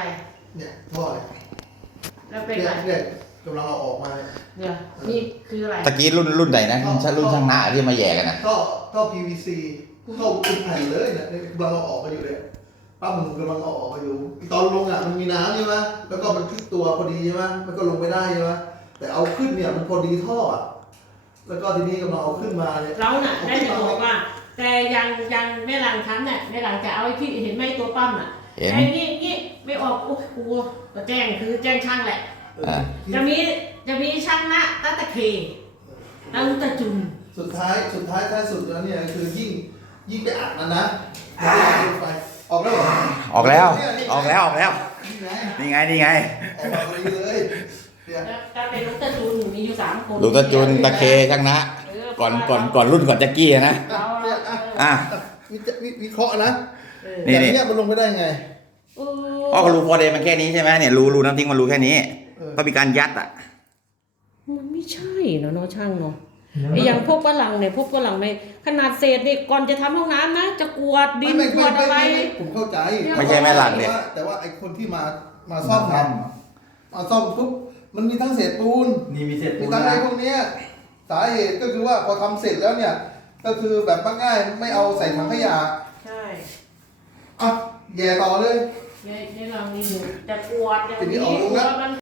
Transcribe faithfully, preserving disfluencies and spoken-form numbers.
อะไรเนี่ยท่อเนี่ยแล้วเป็นเนี่อะยไรเนี่ยกำลังเอาออกมาเนี่ยเนี่ยนี่คืออะไรตะกี้รุ่นรุ่นไหนนะรุ่นช่างรุ่นช่างหน้าที่มาแย่กันนะท่อท่อ พี วี ซี ท่อเป็นแผ่นเลยเนี่ยเนี่ยกำลังเอาออกมาอยู่เลยป้ามึงกำลังเอาออกมาอยู่ตอนลงอ่ะมันมีน้ำใช่ไหมแล้วก็มันพลิกตัวพอดีใช่ไหมมันก็ลงไม่ได้ใช่ไหมแต่เอาขึ้นเนี่ยมันพอดีท่ออ่ะแล้วก็ทีนี้กำลังเอาขึ้นมาเนี่ยเราน่ะได้จะบอกว่า แต่ยังยังแม่หลังทำเนี่ยแม่หลังจะเอาไอ้ที่เห็นไหมตัวปั๊มน่ะเห็นไอ้นี่นี่ไม่ออกโอ้โหก็แจ้งคือแจ้งช่างแหละอ่าจะมีจะมีช่างนะตะตะเคตะอุตะจุนสุดท้ายสุดท้ายท้ายสุดแล้วเนี่ยคือยิ่งยิ่งไปอัดมันนะไปออกแล้วเหรอออกแล้วออกแล้วออกแล้วนี่ไงนี่ไงนี่ไงออกมาพอดีเลยเนี่ยจะเป็นลูกตะจุนมีอยู่สามคนลูกตะจุนตะเคช่างนะก่อนก่อนก่อนรุ่นก่อนแจ็กกี้อะนะเราเนี่ยเราอ่ะอ่ะวิจวิวิเคราะห์นะเออนี่แต่เนี่ยมันลงไปได้ไงเออ๋อก็รูพอเดย์มันแค่นี้ใช่ไหมเนี่ยรูรูน้ำทิ้งมันรูแค่นี้เออก็มีการยัดอ่ะมันไม่ใช่เนาะเนาะช่างเนาะไอ้อย่างพวกฝรั่งเนี่ยพวกฝรั่งไม่ขนาดเศษนี่ก่อนจะทำห้องน้ำนะจะกวาดดินไม่กวาดอะไรม่ผมเข้าใจไม่ใช่แม่หลักเนี่ยแต่ว่าแต่ว่าไอ้คนที่มามาซ่อมเนี่ยมาซ่อมปุ๊บมันมีทั้งเศษปูนนี่มีเศษปูมีนทั้งอะไรนะพวกเนี้ยสาเหตุก็คือว่าพอทำเสร็จแล้วเนี่ย ก็คือแบบง่ายๆไม่เอาใส่ถังขยะใช่อ่ะแย่ต่อเลยในในเรานี่จะกวาดอย่างทีนี้นี้ออกลูกกลัแล้ว วมัน